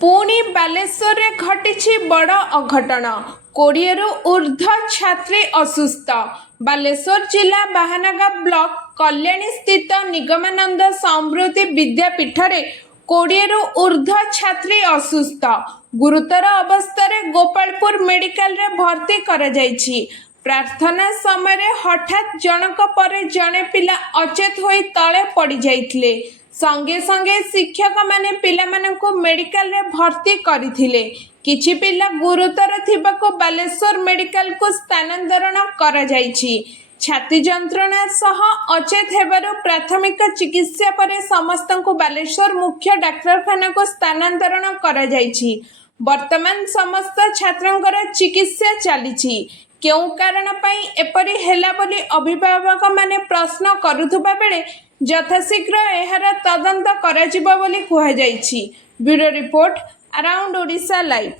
पुणी बालेश्वर रे घटी बड़ अघटन 20 रु ऊर्ध्व छात्री असुस्थ। बालेश्वर जिला बाहानगा ब्लॉक कल्याणी स्थित निगमानंद समृद्धि विद्यापीठ रे 20 रु ऊर्ध्व छात्री असुस्थ। गुरुतर अवस्था गोपालपुर मेडिकल रे भर्ती करा जायछि। प्रार्थना समय हठात जनक पर जने पिला अचेत होई तले पड़ी जाइथिले। संगे संगे शिक्षक माने पिला मानकु मेडिकल रे भर्ती करिथिले। किछि पिला गुरुतर थिबाको बालेश्वर मेडिकल को स्थानांतरण करा जायछि। छाती जंत्रणा सह अचेत हेबारु प्राथमिक चिकित्सा पर समस्तंकु बालेश्वर मुख्य डाक्तरखाना को स्थानांतरण करा जायछि। वर्तमान समस्त छात्रंकर चिकित्सा चलीछि। केउ कारण पई एपरि हेला बोली अभिभावक माने प्रश्न करुथुबा बेले यथाशीघ्र एहार तदंत कराजिबा बोली कुहा जायछि। Bureau report around Odisha live.